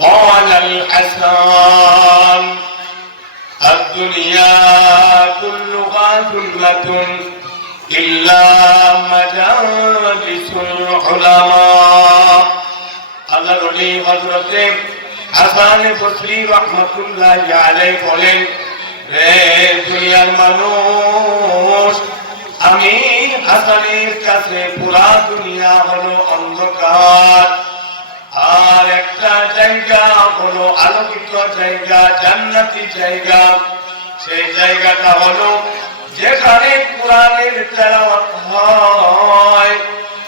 قال الحسن الدنيا كلها ظلمة إلا مجالس العلماء আল্লাহ নবী হযরতে হাসান বসরি রাহমাতুল্লাহি আলাইহি বলেন, রে দুনিয়ার মানুষ, আমি হাসানের কাছে পুরা দুনিয়া হলো অন্ধকার, আর একটা জায়গা হলো আলোকিত জায়গা, জান্নাতি জায়গা। সেই জায়গাটা হলো যেখানে কোরআনের তেলাওয়াত হয়,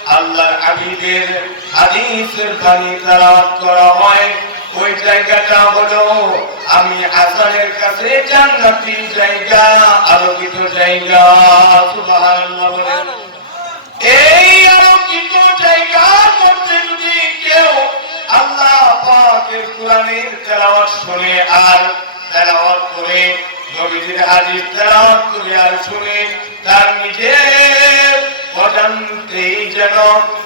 আল্লাহর হাবিবের হাদিসের বাণী তেলাওয়াত করা হয়। ওই জায়গাটা হলো আমি হাসানের কাছে জান্নাতি জায়গা, আলোকিত জায়গা। সুবহানাল্লাহ বলেন। এই আলোকিত জায়গার মধ্যে যদি কেউ আল্লাহ পাকের কোরআনের তেলাওয়াত শুনে আর তেলাওয়াত করে, নবীজির হাদিস তেলাওয়াত করে আর শুনে, তার নিজের অজান্তেই যেন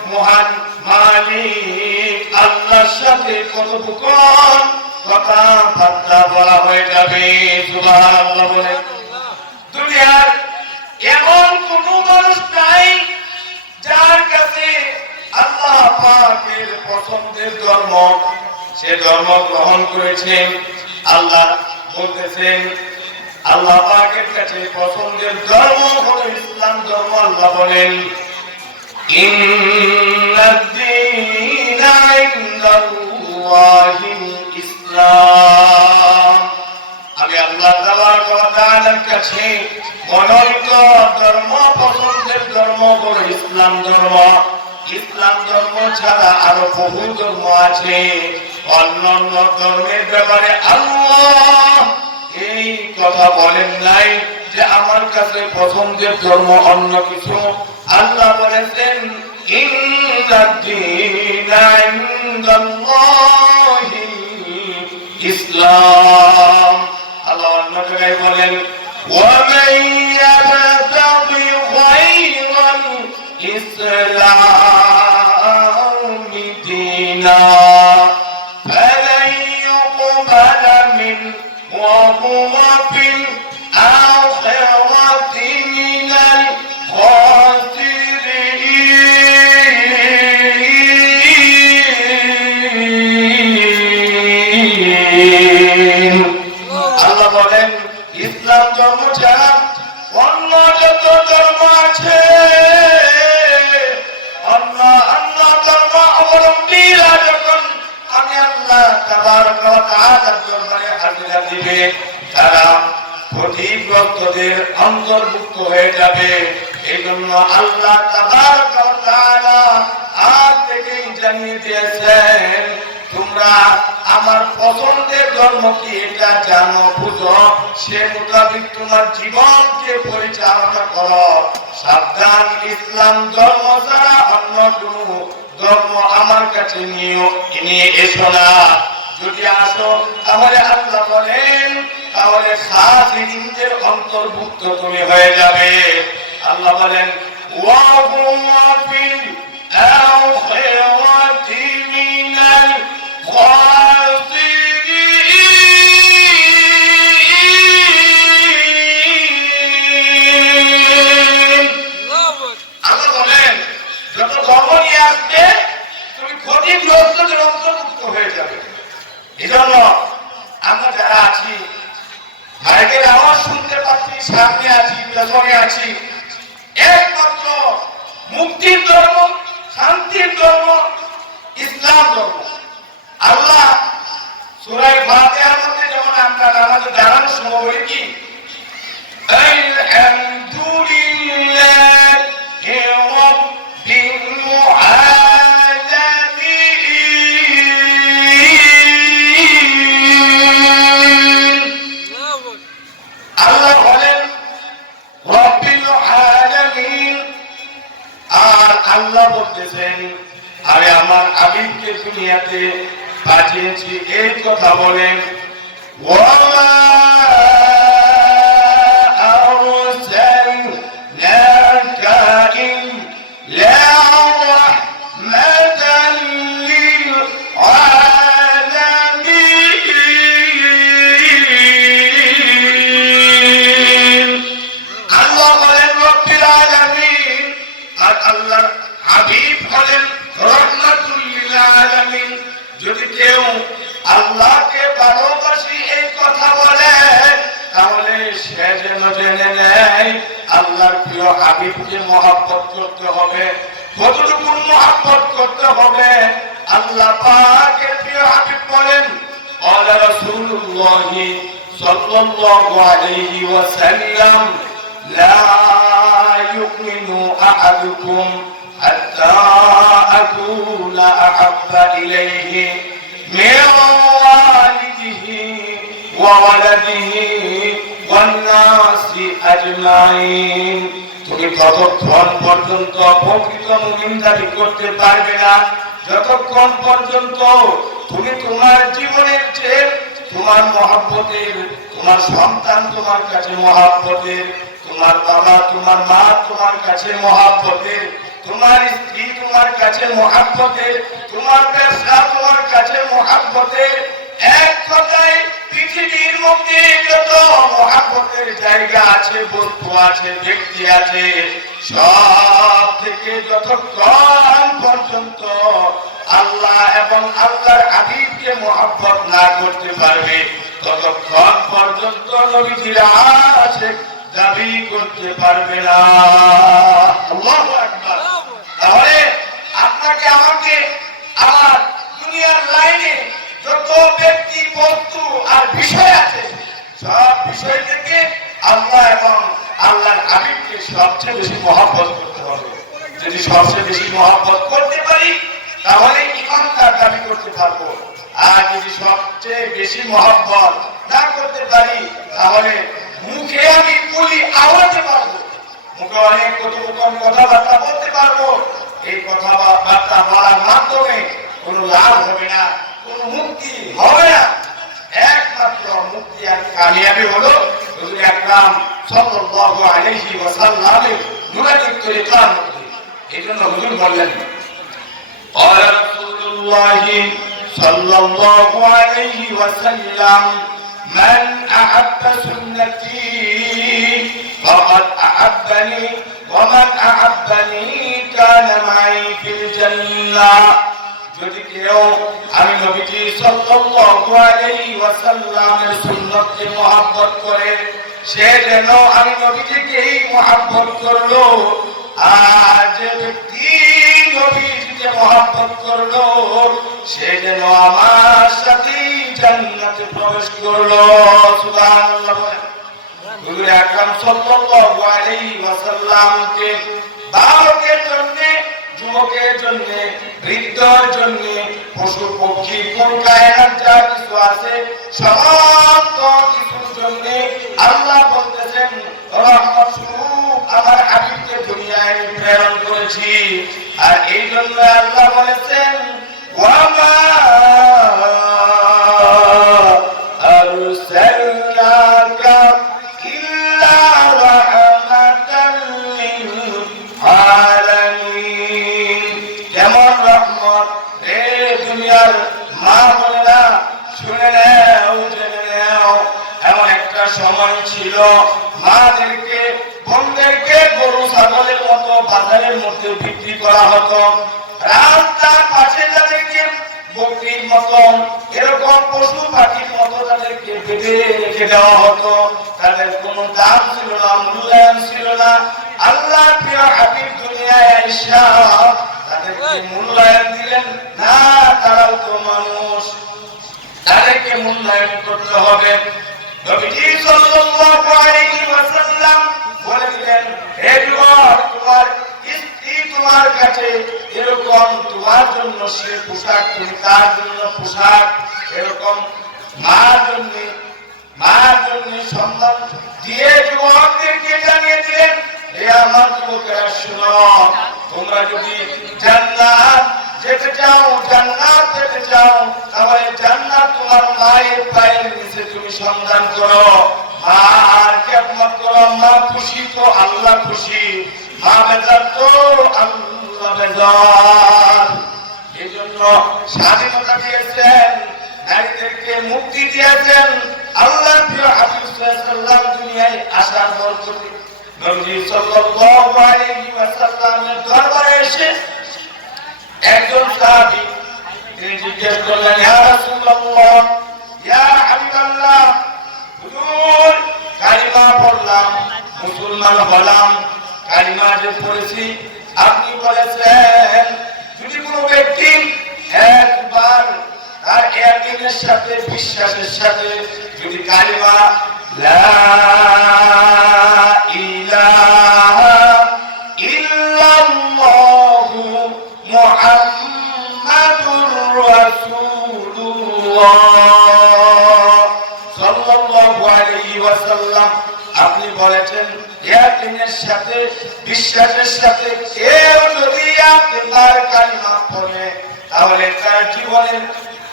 মহান মালিক আল্লাহর সাথে কথোপকথন, কথাবার্তা বলা হয়ে যাবে। সুবহানাল্লাহ বলেন। দুনিয়ার এমন কোন মানুষ নাই যার কাছে আল্লাহ পাকের পছন্দের ধর্ম, সে ধর্ম গ্রহণ করেছেন। আল্লাহ বলতেছেন, আল্লাহ পাকের কাছে পছন্দের ধর্ম হলো ইসলাম ধর্ম। আল্লাহ বলেন, ইন্নাদ-দীনা ইনদাল্লাহিল ইসলাম। আমি আল্লাহ তাবারক ওয়া তাআলার কাছে মনোনীত ধর্ম, পছন্দের ধর্ম হলো ইসলাম ধর্ম। ইসলাম ধর্ম ছাড়া আরো বহু ধর্ম আছে। অন্যান্য ধর্মের ব্যাপারে আল্লাহ এই কথা বলেন নাই যে আমার কাছে পছন্দের ধর্ম অন্য কিছু। আল্লাহ বলেছেন, ইন্নাদ-দীনা ইনদাল্লাহিল ইসলাম। আল্লাহ অন্য জায়গায় বলেন, وَمَن يَبْتَغِ غَيْرَ الْإِسْلَامِ دِينًا فَلَن يُقْبَلَ مِنْهُ وَهُوَ فِي الْآخِرَةِ مِنَ الْخَاسِرِينَ। আল্লাহ বলেন, ইসলাম ধর্ম ছাড়া অন্য যত ধর্ম আছে, অন্য ধর্ম অবলম্বীরা যখন আমি আল্লাহ তাবারক ওয়া তাআলার দরবারে হাজিরা দিবে, তারা ক্ষতিগ্রস্তদের অন্তর্ভুক্ত হয়ে যাবে। এই জন্য আল্লাহ তাবারক ওয়া তাআলা আজ থেকেই জানিয়ে দিয়েছেন, তোমরা আমার পছন্দের ধর্ম কি এটা জানো, বুঝো, সে মোতাবেক তোমার জীবনকে পরিচালনা করো। সাবধান, ইসলাম ধর্ম ছাড়া অন্য কোন ধর্ম আমার কাছে নিয়ে এসো না। যদি আসো তাহলে আল্লাহ বলেন, তাহলে খাসিরিনদের অন্তর্ভুক্ত তুমি হয়ে যাবে। আল্লাহ বলেন, ওয়া হুয়া ফিল আখিরাতি মিনাল খাসিরিন। আল্লাহ বলেন, যত ধর্ম নিয়ে আসবে তুমি ক্ষতিগ্রস্তদের অন্তর্ভুক্ত হয়ে যাবে। এজন্য আমরা যারা আছি, ভাইদের আওয়াজ শুনতে পাচ্ছি, সামনে আছি, পেছনে আছি, একমাত্র মুক্তির ধর্ম, শান্তির ধর্ম ইসলাম ধর্ম। আল্লাহ সূরা ফাতিহার মধ্যে যেমন আমরা নামাজে দাঁড়ানোর সময় বলি কি, আলহামদুলিল্লাহি রাব্বিল আলামিন। আল্লাহ বলেন রাব্বিল আলামিন। আর আল্লাহ বলতেছেন, আরে আমার হাবিবকে দুনিয়াতে পাঠিয়েছি, এই কথা বলেন, ওয়া মা আরসালনাকা ইল্লা রাহমাতাল লিল আলামিন। যদি কেউ আল্লাহকে ভালোবাসি এই কথা বলে, তাহলে সে যেন জেনে নেয় আল্লাহর প্রিয় হাবিবকে মহব্বত করতে হবে। কতটুকু মহব্বত করতে হবে? আল্লাহ পাকের প্রিয় হাবিব বলেন, ক্বালা রাসূলুল্লাহ সাল্লাল্লাহু আলাইহি ওয়াসাল্লাম, লা ইউমিনু আহাদুকুম হাত্তা আকুনা আহাব্বা ইলাইহি মিন ওয়ালিদিহি ওয়া ওয়ালাদিহি ওয়ান নাসি আজমাইন। তুমি ততক্ষণ পর্যন্ত প্রকৃত মুমিন দাবি করতে পারবে না যতক্ষণ পর্যন্ত তুমি তোমার জীবনের চেয়ে তোমার মহব্বতের, তোমার সন্তান তোমার কাছে মহব্বতের, তোমার বাবা তোমার মা তোমার কাছে মহব্বতের, তোমার স্ত্রী তোমার কাছে মহব্বতের, তোমার ব্যবসা তোমার কাছে মহব্বতের। এক কথায় পৃথিবীর মধ্যে যত মহব্বতের জায়গা আছে, বস্তু আছে, ব্যক্তি আছে, সব থেকে যতক্ষণ পর্যন্ত আল্লাহ এবং আল্লাহর হাবিবকে মহব্বত না করতে পারবে, ততক্ষণ পর্যন্ত নবীজির আশিক দাবি করতে পারবে না। আল্লাহু আকবার। তাহলে আপনাকে আমাকে আমার দুনিয়ার লাইনে যত ব্যক্তি, বস্তু আর বিষয় আছে, সব বিষয় থেকে আল্লাহ এবং আল্লাহর হাবিবকে সবচেয়ে বেশি মহব্বত করতে হবে। যদি সবচেয়ে বেশি মহব্বত করতে পারি, তাহলে ইমানদার দাবি করতে পারবো। আর যদি সবচেয়ে বেশি মহব্বত না করতে পারি, তাহলে মুখে আমি বলি আওয়াজে পারবো, মুখে অনেক কতক্ষণ কথাবার্তা বলতে পারবো, এই কথাবার্তা বলার মাধ্যমে কোনো লাভ হবে না, কোনো মুক্তি হবে না। একমাত্র মুক্তি আর কামিয়াবি হলো হুজুর আকরাম সাল্লাল্লাহু আলাইহি ওয়াসাল্লামের নুরানি তরিকার মধ্যে। এজন্য হুজুর বললেন, ক্বালা রাসূলুল্লাহ সাল্লাল্লাহু আলাইহি ওয়াসাল্লাম, মান আহাব্বা সুন্নতি ফাকাদ আহাব্বানি ওয়া মান আহাব্বানি কানা মাই ফিল জান্নাহ। যদি কেউ আমি নবীজি সাল্লাল্লাহু আলাইহি ওয়াসাল্লামের সুন্নতকে মহব্বত করে, সে যেন আমি নবীজিকেই মহব্বত করলো। আর যে ব্যক্তি নবীজিকে মহব্বত করলো, সে যেন আমার সাথে জান্নাতে প্রবেশ করলো। সুবহানাল্লাহ। হুজুর আকরাম সাল্লাল্লাহু আলাইহি ওয়াসাল্লামকে বালকের জন্য, যুবকের জন্য, বৃদ্ধর জন্য, পশু পক্ষী কোন কায়নাত যা কিছু আছে, সমস্ত কিছুর জন্য আল্লাহ বলতেছেন, রহমত স্বরূপ আমার হাবিবকে দুনিয়ায় প্রেরণ করেছি। আর এই জন্য আল্লাহ বলেছেন, ওয়া মা আরসালনাকা ইল্লা রাহমাতাল লিল আলামিন। যেমন রহমত, হে দুনিয়ার মা বোনেরা শুনে নাও, জেনে নাও, এমন একটা সময় ছিল মাদেরকে, বোনদেরকে গরু ছাগলের মতো বাজারের মধ্যে বিক্রি করা হতো। রাস্তার পাশে তাদেরকে বকরির মতো, এরকম পশু পাখির মতো তাদেরকে বেঁধে রেখে দেওয়া হতো। তাদের কোনো দাম ছিল না, মূল্যায়ন ছিল না। আল্লাহ প্রিয় হাবিব দুনিয়ায় আইসা তাদেরকে মূল্যায়ন দিলেন না। তারাও তো মানুষ, তাদেরকে মূল্যায়ন করতে হবে। নবীজি সাল্লাল্লাহু আলাইহি ওয়াসাল্লাম বলে দিলেন, হে যুবক, তোমার স্ত্রী তোমার কাছে এরকম, তোমার জন্য সে পোশাক, তুমি তার জন্য পোশাক, এরকম মার জন্য সম্মান দিয়ে যুবকদেরকে জানিয়ে দিলেন, হে আমার যুবকেরা শোনো, তোমরা যদি জান্নাত যেতে চাও, জান্নাত যেতে চাও, তাহলে জান্নাত তোমার মায়ের পায়ের নিচে তুমি সন্ধান করো। মার খেদমত করো। মা খুশি তো আল্লাহ খুশি, মা বেজার তো আল্লাহ বেজার। এই জন্য স্বাধীনতা দিয়েছেন, নারীদেরকে মুক্তি দিয়েছেন। আল্লাহ প্রিয় হাবিব সাল্লাল্লাহু দুনিয়ায় আসার বরকতে নবী সাল্লাল্লাহু আলাইহি ওয়াসাল্লামের দরবারে এসে একজন সাহাবী তিনি জিজ্ঞেস করলেন, ইয়া রাসূলুল্লাহ, ইয়া হাবিবাল্লাহ, হুজুর কালিমা পড়লাম, মুসলমান হলাম, কালিমা যে পড়েছি, আপনি বলেছেন যদি কোনো ব্যক্তি একবার তার ইয়াকিনের সাথে, বিশ্বাসের সাথে যদি কালিমা লা ইলাহা ইল্লাল্লাহু মুহাম্মাদুর রাসূলুল্লাহ সাল্লাল্লাহু আলাইহি ওয়াসাল্লাম, আপনি বলেছেন ইয়াকিনের সাথে, বিশ্বাসের সাথে কেউ যদি আপনার কালিমা পড়ে, তাহলে তার জীবনের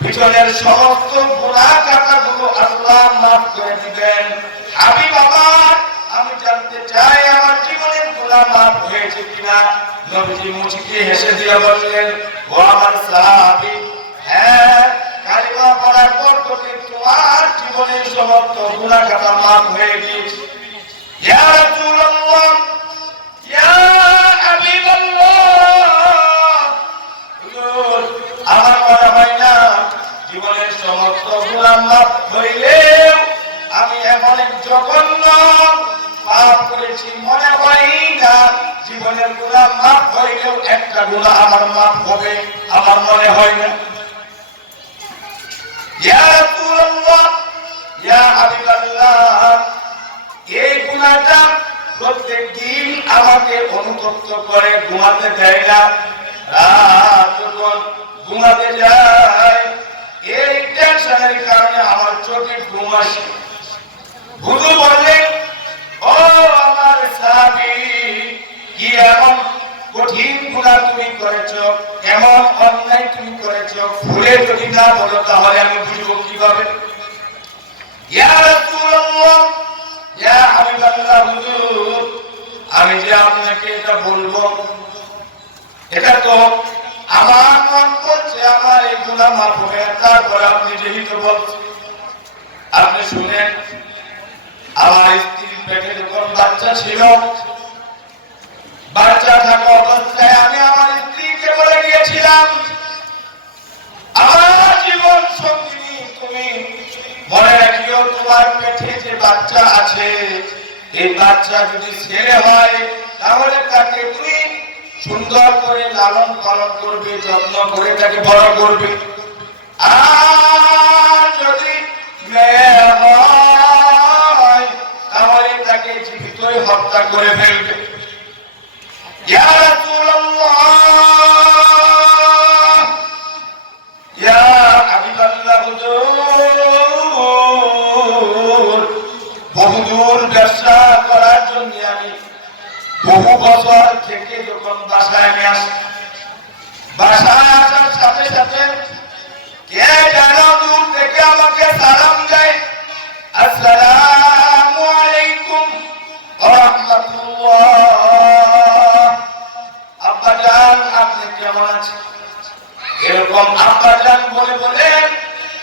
পিছনের সমস্ত গুনাহ কাটাগুলো আল্লাহ মাফ করে দিবেন। হাবিব আমার, আমি জানতে চাই আমার জীবনের গুনাহ মাফ হয়েছে কিনা। নবীজি মুচকি হেসে দিয়ে বললেন, ও আমার সাহাবী, হ্যাঁ, কালিমা পড়ার পর থেকে তোমার জীবনের সমস্ত গুনাহ কাটা মাফ হয়ে গেছে। ইয়া রাসূলুল্লাহ, ইয়া হাবিবাল্লাহ, হুজুর আমার মনে হয় না জীবনের সমস্ত গুনাহ মাফ হইলেও আমি এমন এক জঘন্য পাপ করেছি, মনে হয় না জীবনের গুনাহ মাফ হইলেও একটা গুনাহ আমার মাফ হবে, আমার মনে হয় না। ইয়া রাসূলুল্লাহ, ইয়া হাবিবাল্লাহ, এই গুনাহটা প্রত্যেকদিন আমাকে অনুতপ্ত করে, ঘুমাতে দেয় না। রাত যখন ঘুমাতে যায়, এই টেনশনের কারণে আমার চোখে ঘুম আসে। হুজুর বললেন, ও আমার সাহাবী, কি এমন কঠিন গুনাহ তুমি করেছো, এমন অন্যায় তুমি করেছো, ভুলে যদি না বলো তাহলে আমি বুঝবো কিভাবে। ইয়া রাসূলুল্লাহ, ইয়া হাবিবাল্লাহ, হুজুর আমি যে আপনাকে এটা বলবো, এটা তো আমার মন বলছে আমার এই গুনাহ মাফ হবে, তারপরে আপনি যেহেতু বলছেন, আপনি শুনেন, আমার স্ত্রীর পেটে যখন বাচ্চা ছিল, বাচ্চা থাকা অবস্থায় আমি আমার স্ত্রীকে বলে গিয়েছিলাম, আমার জীবন সঙ্গিনী তুমি, মনে রাখিও তোমার পেটে যে বাচ্চা আছে, এই বাচ্চা যদি ছেলে হয় তাহলে তাকে তুমি সুন্দর করে লালন পালন করবে, যত্ন করে তাকে বড় করবে। আর যদি মেয়ে হয় তাহলে তাকে জীবিতই হত্যা করে ফেলবে। ইয়া রাসূলুল্লাহ, ইয়া হাবিবাল্লাহ, হুজুর বহুদূর ব্যবসা করার জন্য আমি বহু বছর থেকে যখন বাসায় আমি আসি, বাসায় আসার সাথে সাথে কে যেন দূর থেকে আমাকে সালাম দেয়, আসসালামু আলাইকুম ওয়া রাহমাতুল্লাহ, আব্বাজান আপনি কেমন আছেন? এরকম আব্বাজান বলে বলে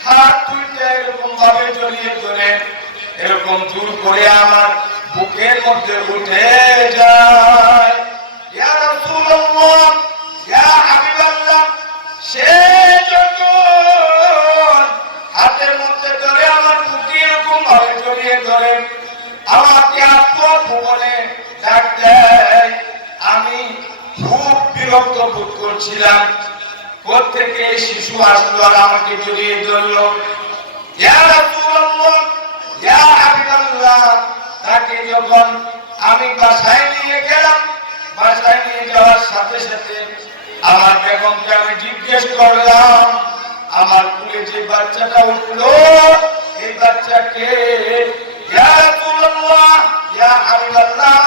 হাত তুলতে এরকম ভাবে জড়িয়ে ধরে এরকম জোর করে আমার বুকের মধ্যে উঠে যায়। ইয়া রাসূলুল্লাহ, ইয়া হাবিবাল্লাহ, সে যখন হাতের মধ্যে ধরে আমার বুকে এরকম ভাবে জড়িয়ে ধরে আমাকে আপু বলে ডাক দেয়, আমি খুব বিরক্ত বোধ করছিলাম, কোত্থেকে শিশু আসলো আর আমাকে জড়িয়ে ধরলো। ইয়া রাসূলুল্লাহ, ইয়া হাবিবাল্লাহ, তাকে যখন আমি বাসায় নিয়ে গেলাম, বাসায় নিয়ে যাওয়ার সাথে সাথে আমার বেগমকে আমি জিজ্ঞেস করলাম, আমার কুলে যে বাচ্চাটা উঠলো এই বাচ্চাকে? ইয়া রাসূলুল্লাহ, ইয়া হাবিবাল্লাহ,